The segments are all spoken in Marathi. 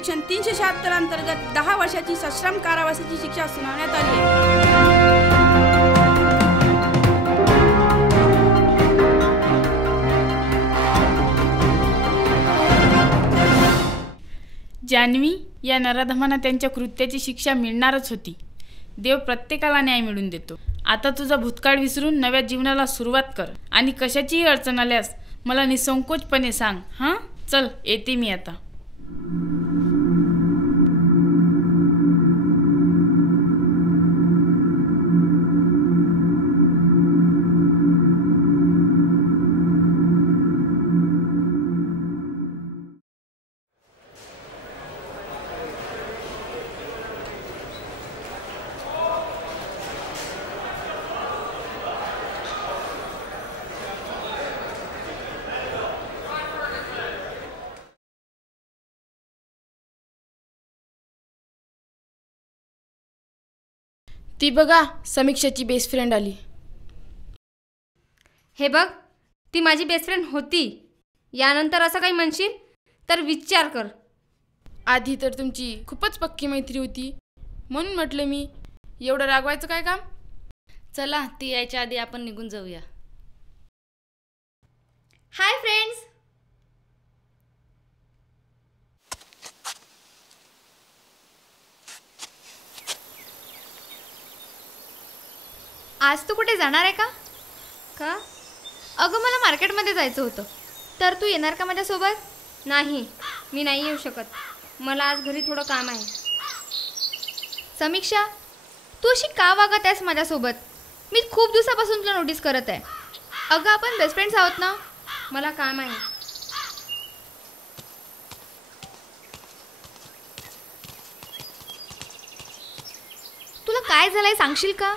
सेक्शन 376 अंतर्गत 10 वर्षाची सश्रम कारावासाची शिक्षा सुनावण्यात आली आहे। जान्हवी या नराधमांना त्यांच्या कृत्याची शिक्षा मिळणारच होती। देव प्रत्येकाला न्याय मिळवून देतो। आता तुझा भूतकाळ विसरून नव्या जीवनाला सुरुवात कर आणि कशाचीही अडचण आल्यास मला निसंकोचपणे सांग। हां, चल येते मी आता। ती बघा, समीक्षाची बेस्ट फ्रेंड आली। हे बघ, ती माझी बेस्ट फ्रेंड होती। यानंतर असं काही म्हणशील तर विचार कर। आधी तर तुमची खूपच पक्की मैत्री होती, म्हणून म्हटलं मी, एवढं रागवायचं काय काम। चला, ती यायच्या आधी आपण निघून जाऊया। हाय फ्रेंड्स, आज तू कुठे जाणार आहे का? का? अगं, मला मार्केटमध्ये जायचं होतं। तर तू येणार का माझ्यासोबत? नाही, मी नाही येऊ शकत। मला आज घरी थोडं काम आहे। समीक्षा, तू अशी का वागत आहेस माझ्यासोबत? मी खूप दिवसापासून तुला नोटीस करत आहे। अगं, आपण बेस्ट फ्रेंड्स आहोत ना? मला काम आहे। तुला काय झालंय सांगशील का?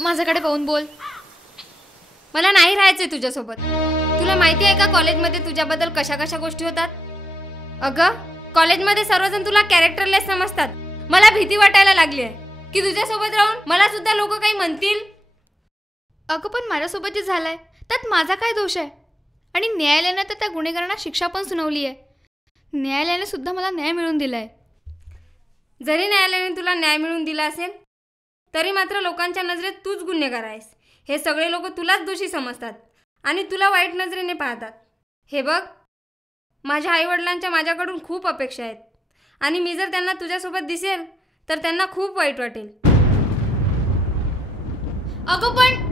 माझ्याकडे पाहून बोल। मला नाही राहायचंय तुझ्यासोबत। तुला माहिती आहे का कॉलेजमध्ये तुझ्याबद्दल कशा कशा गोष्टी होतात? अगं, कॉलेजमध्ये सर्वजण तुला कॅरेक्टरलेस समजतात। मला भीती वाटायला लागली आहे की तुझ्यासोबत राहून मला सुद्धा लोक काही म्हणतील। अगं, पण माझ्यासोबत जे झालंय त्यात माझा काय दोष आहे? आणि न्यायालयाने तर त्या गुन्हेगारांना शिक्षा पण सुनावली आहे। न्यायालयाने सुद्धा मला न्याय मिळवून दिलाय। जरी न्यायालयाने तुला न्याय मिळवून दिला असेल तरी मात्र लोकांच्या नजरेत तूच गुन्हेगार आहेस। हे सगळे लोक तुलाच दोषी समजतात आणि तुला वाईट नजरेने पाहतात। हे बघ, माझ्या आईवडिलांच्या माझ्याकडून खूप अपेक्षा आहेत आणि मी जर त्यांना तुझ्यासोबत दिसेल तर त्यांना खूप वाईट वाटेल। अगं पण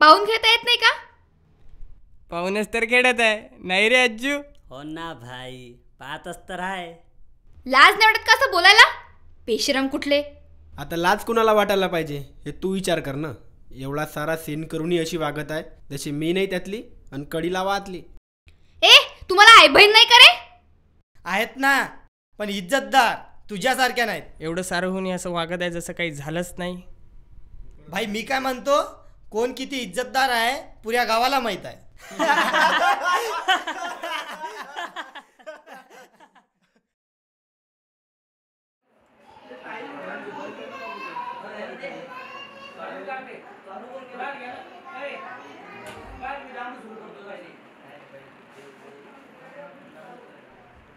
पाहून घेता येत नाही का? पाहूनच तर खेळत आहे, नाही रे अज्जू? हो ना भाई, पाहतच तर आहे। लाज नाही वाटत का असं बोलायला? बेशरम कुठले। आता लाज कुणाला वाटायला पाहिजे हे तू विचार कर ना। एवढा सारा सीन करूनही अशी वागत आहे जशी मी नाही त्यातली आणि कडीला वातली। ए, तुम्हाला आई बहीण नाही का रे? आहेत ना, पण इज्जतदार तुझ्यासारख्या नाहीत। एवढं सारं होऊन असं वागत आहे जसं काही झालंच नाही। भाई, मी काय म्हणतो, कोण किती इज्जतदार आहे पुऱ्या गावाला माहित आहे।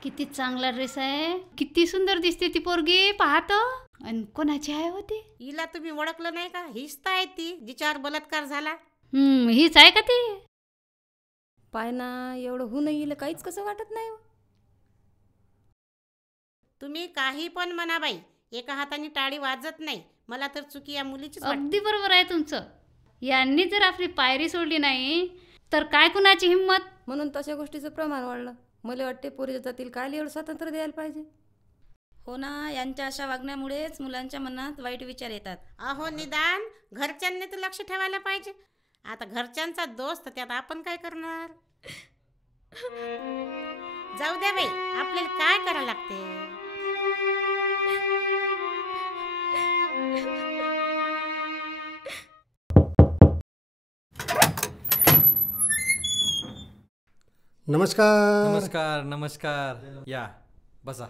किती चांगला ड्रेस आहे, किती सुंदर दिसते ती पोरगी। पाहतो, आणि कोणाची आहे होती? हिला तुम्ही ओळखलं नाही का? हीच तर आहे ती जिच्यावर बलात्कार झाला। हीच आहे का ती? पाय ना, एवढं होऊन येईल काहीच कसं वाटत नाही। तुम्ही काही पण म्हणा बाई, एका हाताने टाळी वाजत नाही। मला तर चुकी या मुलीचीच वाटते। अगदी बरोबर आहे तुमचं। यांनी जर आपली पायरी सोडली नाही तर काय कुणाची हिंमत? म्हणून तशा गोष्टीचं प्रमाण वाढलं। मला वाटते पोरी जातील काय एवढं स्वातंत्र्य द्यायला पाहिजे। हो ना, यांच्या अशा वागण्यामुळेच मुलांच्या मनात वाईट विचार येतात। अहो, निदान घरच्यांनी तर लक्ष ठेवायला पाहिजे। आता घरच्यांचा दोष तर त्यात आपण काय करणार? जाऊ द्या बाई, आपल्याला काय करायला लागते। नमस्कार. नमस्कार नमस्कार. या बसा.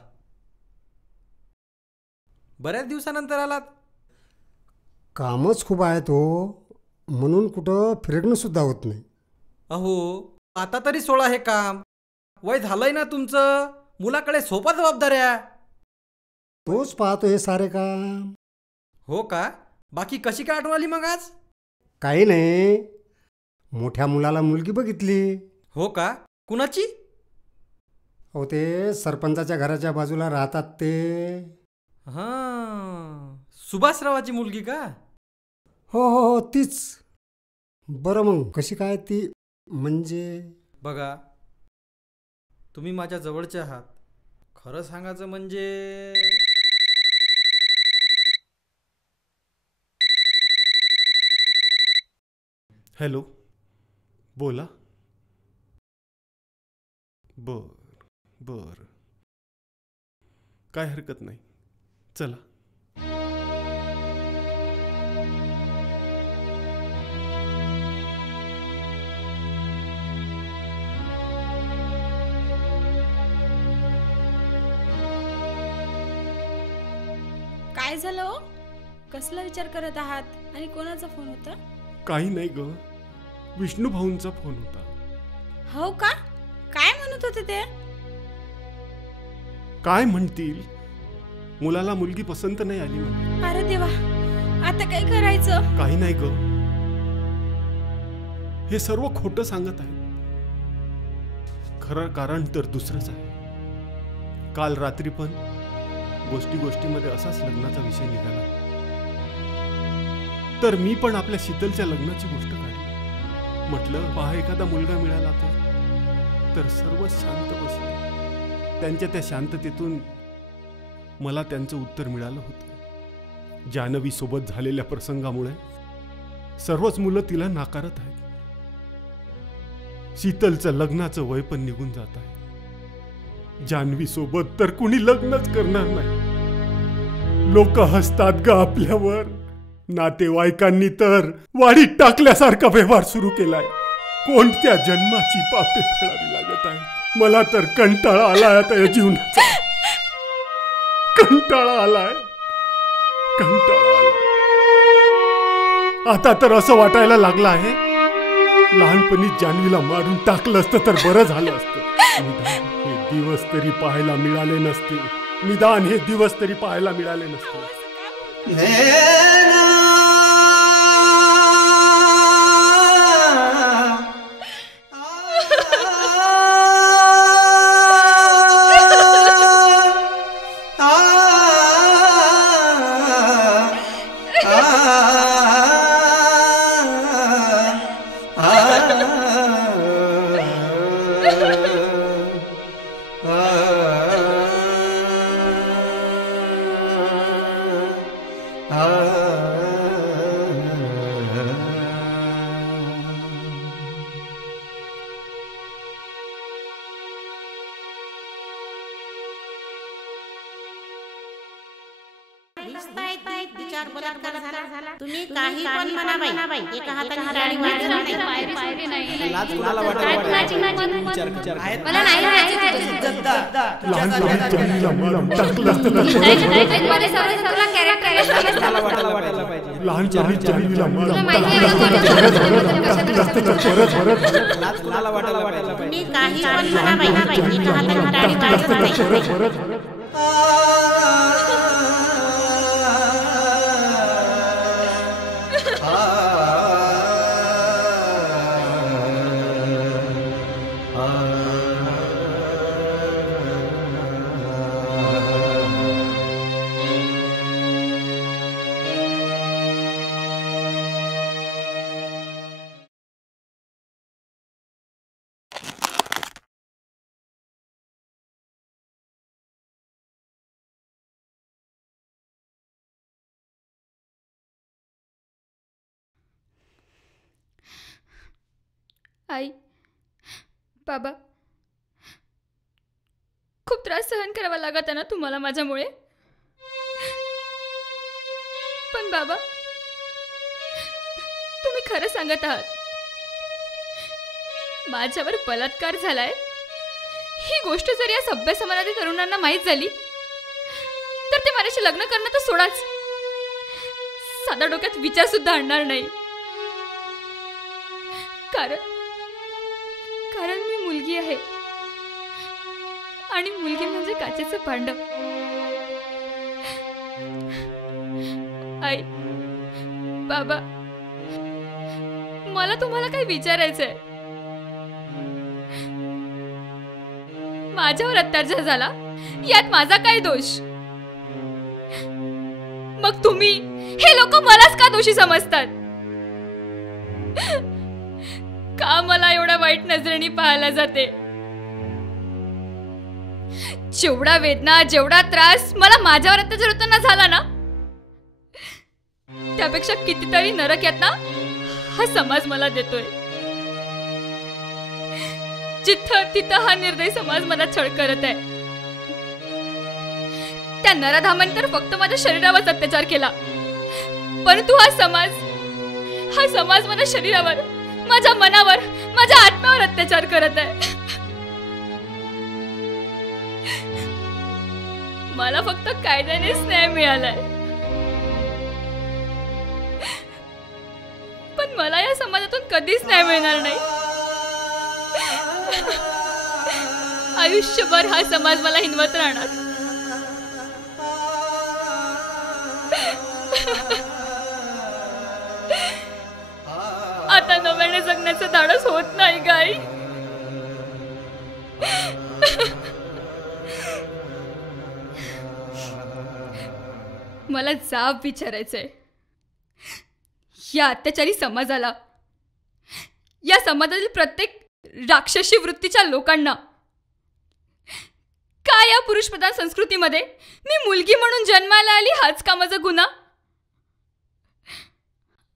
बऱ्याच दिवसानंतर आलात. कामच खूप आहेत हो, म्हणून कुठं फिरणं सुद्धा होत नाही. अहो आता तरी सोडा हे काम. वय झालंय ना तुमचं. मुलाकडे सोपा जबाबदाऱ्या. तोच पाहतो हे सारे काम. हो का? बाकी कशी काय आठवण आली मग आज? काही नाही, मोठ्या मुलाला मुलगी बघितली. हो का? कुणाची? हो ते सरपंचाच्या घराच्या बाजूला राहतात ते. हां, सुभाषरावाची मुलगी का? हो हो हो तीच. बरं मग कशी काय ती? म्हणजे बघा, तुम्ही माझ्या जवळचे आहात. खरं सांगायचं म्हणजे हॅलो, बोला. बर काय हरकत नाही, चला. काय झालं हो? कसला विचार करत आहात आणि कोणाचा फोन होता? काही नाही ग, विष्णू भाऊंचा फोन होता. हो का? काय म्हणत होते ते? काय म्हणतील, मुलाला मुलगी पसंत नाही आली म्हणे. अरे देवा, आता काय करायचं? काही नाही ग, हे सर्व खोटं सांगत आहे. खरं कारण तर दुसरंच आहे. काल रात्री पण गोष्टीमध्ये असाच लग्नाचा विषय निघाला. तर मी पण आपल्या शीतलच्या लग्नाची गोष्ट काढली. म्हटलं पहा, एखादा मुलगा मिळाला तर सर्व शांत बसले. त्यांच्या त्या शांततेतून मला त्यांचं उत्तर मिळालं होतं. जान्हवी सोबत झालेल्या प्रसंगामुळे सर्वच मुलं तिला नाकारत आहेत. शीतलचं लग्नाचं वय पण निघून जात आहे. जान्हवी सोबत तर कुणी लग्नच करणार नाही. लोक हसतात ग आपल्यावर. नातेवाईकांनी तर वाडीत टाकल्यासारखा व्यवहार सुरू केलाय. कोणत्या जन्माची पापे फेडावी लागत आहे. मला तर कंटाळा आलाय आता या जीवनाचा. कंटाळा आलाय. आता तर असं वाटायला लागलं आहे, लहानपणी जान्हवीला मारून टाकलं असतं तर बरं झालं असतं. हे दिवस तरी पाहायला मिळाले नसते. निदान हे दिवस तरी पाहायला मिळाले नसते. तुम्ही काही पण म्हणा बाई, एका हाताने टाळी वाजवत नाही. लाज कुणाला वाटायला पाहिजे? विचार कर. मला नाही राहायचं तुम्ही काही पण म्हणा बाई, एका हाताने टाळी वाजवत नाही. आई, बाबा, खूप त्रास सहन करावा लागत आहे ना तुम्हाला माझ्यामुळे. पण बाबा, तुम्ही खरं सांगत आहात. माझ्यावर बलात्कार झालाय ही गोष्ट जर या सभ्य समाजातील तरुणांना माहीत झाली तर ते माझ्याशी लग्न करणं तर सोडाच, साधा डोक्यात विचार सुद्धा आणणार नाही. कारण मी मुलगी आहे आणि मुलगी म्हणजे काचेचं भांड. आई, बाबा, मला तुम्हाला काही विचारायचंय. माझ्यावर अत्याचार झाला यात माझा काय दोष? मग तुम्ही हे लोक मलाच का दोषी समजतात? का मला एवढा वाईट नजरेने पाहायला जाते? जेवढा वेदना, जेवढा त्रास मला माझ्यावर अत्याचार होताना झाला ना, त्यापेक्षा कितीतरी नरक यातना हा समाज मला देतोय. जिथं तिथं हा निर्दयी समाज मला छळ करत आहे. त्या नराधामाने तर फक्त माझ्या शरीरावर अत्याचार केला, परंतु हा समाज माझ्या शरीरावर, माझ्या मनावर, माझ्या आत्म्यावर अत्याचार करत आहे. मला फक्त कायद्यानेच न्याय मिळालाय, पण मला या समाजातून कधीच न्याय मिळणार नाही. आयुष्यभर हा समाज मला हिणवत राहणार. आता नव्याने जगण्याचं धाडस होत नाही गाई. मला जाब विचारायचंय. या अत्याचारी समाजाला, या समाजातील प्रत्येक राक्षसी वृत्तीच्या लोकांना, का या पुरुषप्रधान संस्कृतीमध्ये मी मुलगी म्हणून जन्माला आली हाच का माझा गुन्हा?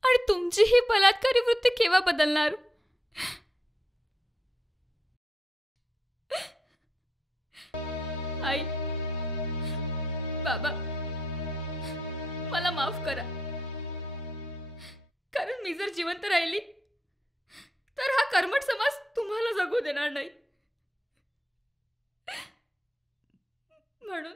आणि तुमची ही बलात्कारी वृत्ती केव्हा बदलणार? आई, बाबा, मला माफ करा. कारण मी जर जिवंत राहिली तर हा कर्मठ समाज तुम्हाला जगू देणार नाही. म्हणून